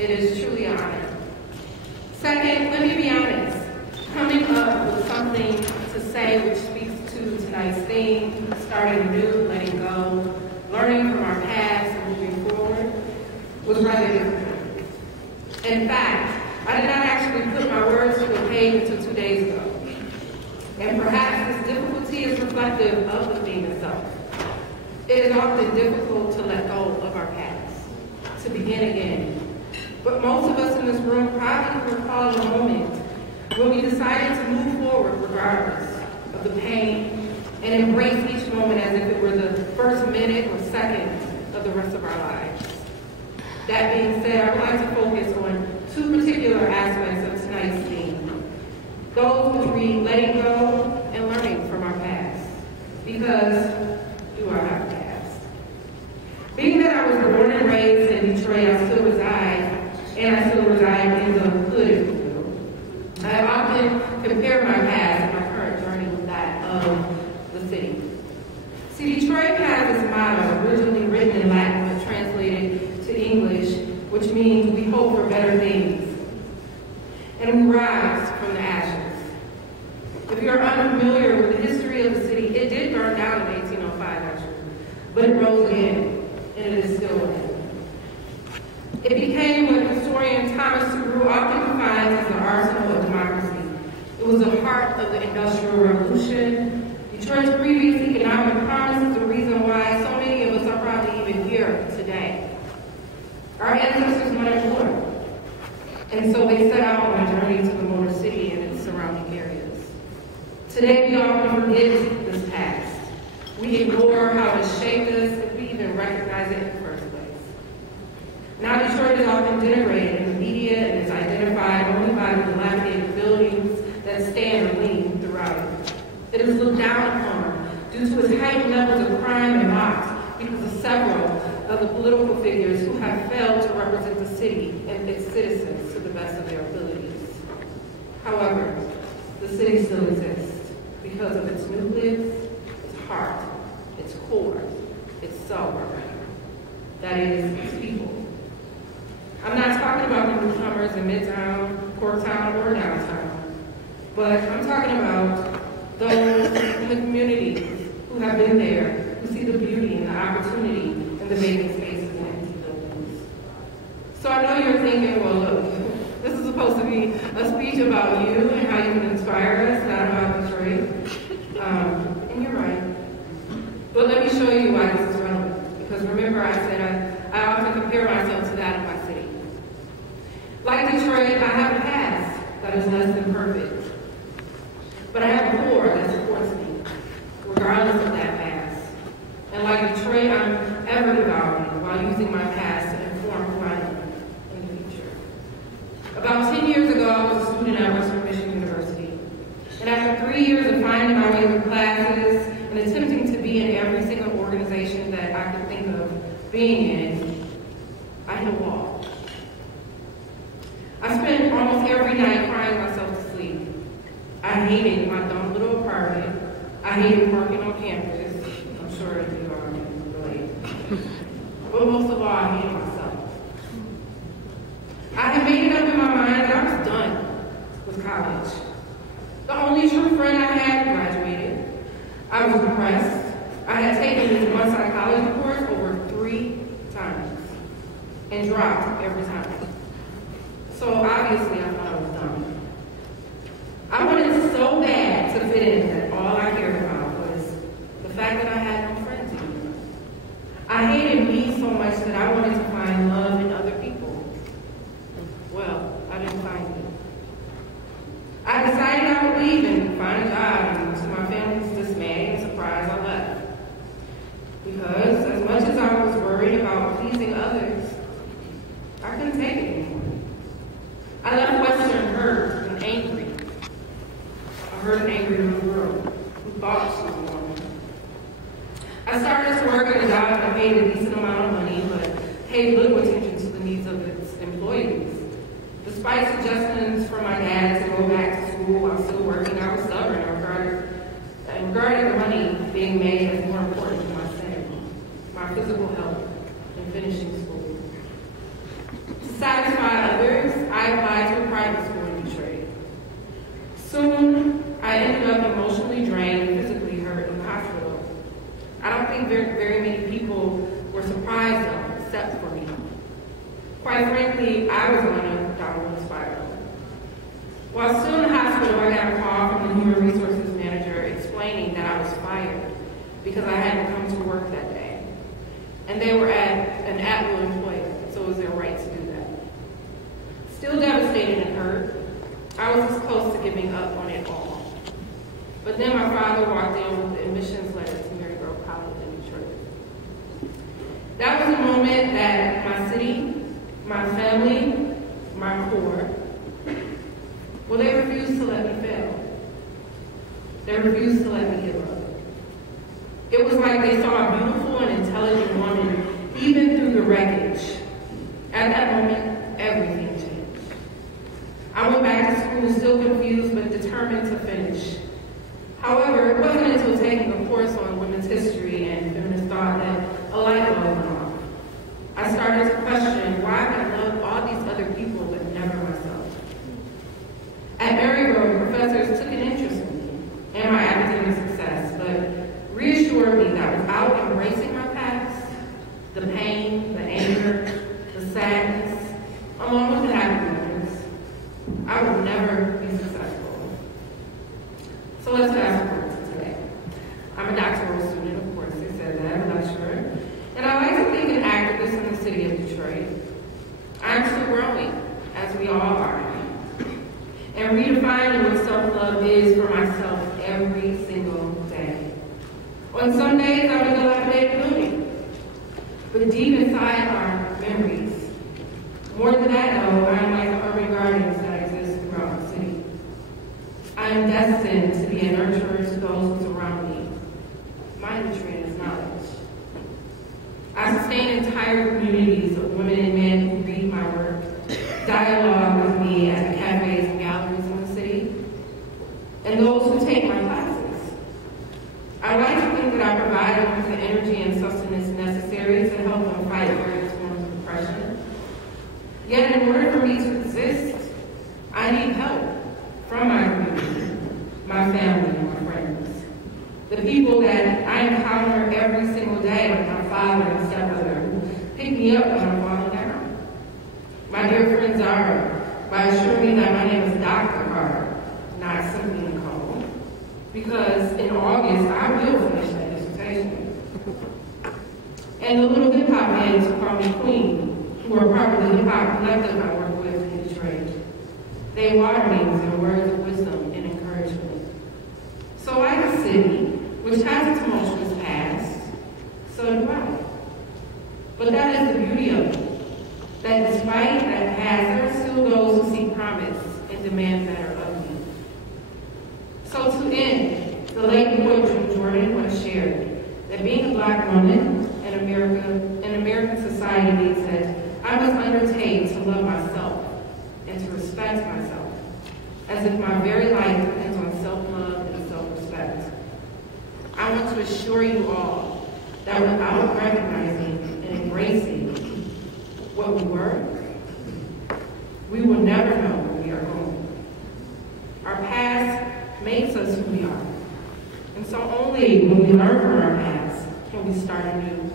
It is truly an honor. Second, let me be honest. Coming up with something to say which speaks to tonight's theme, starting new, letting go, learning from our past and moving forward, was rather difficult. In fact, I did not actually put my words to a page until 2 days ago. And perhaps this difficulty is reflective of the theme itself. It is often difficult to let go of our past, to begin again. But most of us in this room probably recall a moment when we decided to move forward regardless of the pain and embrace each moment as if it were the first minute or second of the rest of our lives. That being said, I would like to focus on two particular aspects of tonight's theme. Those which read letting go and learning from our past. Because do I have a past? Being that I was born and raised in Detroit, I still reside in the hood, if you will. I have often compared my past and my current journey with that of the city. See, Detroit has this motto, originally written in Latin but translated to English, which means we hope for better things. And we rise from the ashes. If you're unfamiliar with the history of the city, it did burn down in 1805, actually, but it rose again, and it is still alive. It became what historian Thomas Sugru often defines as the arsenal of democracy. It was the heart of the Industrial Revolution. Detroit's previous economic promise is the reason why so many of us are probably even here today. Our ancestors wanted more, and so they set out on a journey to the Motor City and its surrounding areas. Today, we often forget this past. We ignore how it shaped us if we even recognize it in the first place. Now Detroit is often denigrated in the media and is identified only by the dilapidated buildings that stand or lean throughout it. It is looked down upon due to its heightened levels of crime and mocked because of several of the political figures who have failed to represent the city and its citizens to the best of their abilities. However, the city still exists because of its nucleus, its heart, its core, its soul. That is, its people. I'm not talking about the newcomers in Midtown, Corktown, or downtown, but I'm talking about those in the communities who have been there, who see the beauty and the opportunity in the vacant spaces and empty buildings. So I know you're thinking, well, look, this is supposed to be a speech about you and how you can inspire us, not about Detroit. And you're right. But let me show you why this is relevant. Because remember I said I often compare myself to that of my city. Like Detroit, I have a past that is less than perfect. But I have a core that supports me, regardless of that past. And like Detroit, I'm ever evolving while using my past to inform who I am in the future. About 10 years ago, I was a student at Western Michigan University. And after 3 years of finding my way through classes and attempting to be in every single organization that I could think of being in, I hit a wall. I spent almost every night crying myself to sleep. I hated my dumb little apartment. I hated parking on campus. I'm sure you all can relate. But most of all, I hated myself. I had made it up in my mind that I was done with college. The only true friend I had graduated. I was depressed. I had taken this one psychology course over 3 times and dropped every time. So obviously I thought I was dumb. I wanted so bad to fit in that all I cared about was the fact that I had no friends anymore. I hated me so much that I wanted to find love in other people. Well, I didn't find it. I decided I would leave and find a job, and to my family's dismay and surprise, I left. Because as much as I was worried about pleasing others, I couldn't take it anymore. I left Western hurt and angry. A hurt and angry little girl who thought she was a woman. I started to work at a job that paid a decent amount of money, but paid little attention to the needs of its employees. Despite suggestions from my dad to go back to school while still working, I was stubborn and regarded the money being made as more important than my sanity, my physical health, and finishing school. To satisfy think very many people were surprised though, except for me. Quite frankly, I was on a downward spiral. While still in the hospital, I got a call from the human resources manager explaining that I was fired because I hadn't come to work that day. And they were an at-will employer, so it was their right to do that. Still devastated and hurt, I was this close to giving up on it all. But then my father walked in with the admissions letter to Marygrove College in Detroit. That was the moment that my city, my family, my core, well, they refused to let me fail. They refused to let me give up. It was like they saw a beautiful and intelligent woman, even through the wreckage. At that moment, everything changed. I went back to school still confused but determined to finish. However, it wasn't until taking a course on women's history and feminist thought that a light bulb went off. I started to question why I loved all these other people but never myself. At Marygrove, professors took an interest in me and my academic success, but reassured me that without embracing my past, the pain, the anger, the sadness, along with the happy moments, I would never be successful. So let's fast forward to today. I'm a doctoral student, of course, they said that, I'm a lecturer, and I like to think an activist in the city of Detroit. I'm still growing, as we all are, and redefining what self-love is for myself every single day. On some days, I'm a dilapidated building, but deep inside are memories. More than that, though, I am like the urban gardens that exist throughout the city. I am destined to be a nurturer to those who surround me. My nutrient is knowledge. I sustain entire communities of women and men who read my work, dialogue with me at the cafes and galleries in the city, and those who take my classes. I like to think that I provide them with the energy and sustenance necessary to help them fight various forms of oppression. Yet in order for me to exist, I need help from my community, my family, and my friends. The people that I encounter every single day, like my father and stepmother, who pick me up when I'm falling down. My dear friend Zara, by assuring me that my name is Dr. Carter, not simply Nicole, because in August I will finish that dissertation. And the little hip-hop heads who call me Queen, who are part of the hip-hop collective I work with in Detroit. They water me with their words of wisdom and encouragement. So like a city, which has a tumultuous past, so do I. But that is the beauty of it, that despite that past, there are still those who seek promise and demand better of me. So to end, the late poet Jim Jordan once shared that being a Black woman in American society means that I must undertake to love myself and to respect myself, as if my very life depends on self-love and self-respect. I want to assure you all that without recognizing and embracing what we were, we will never know where we are going. Our past makes us who we are. And so only when we learn from our past can we start anew.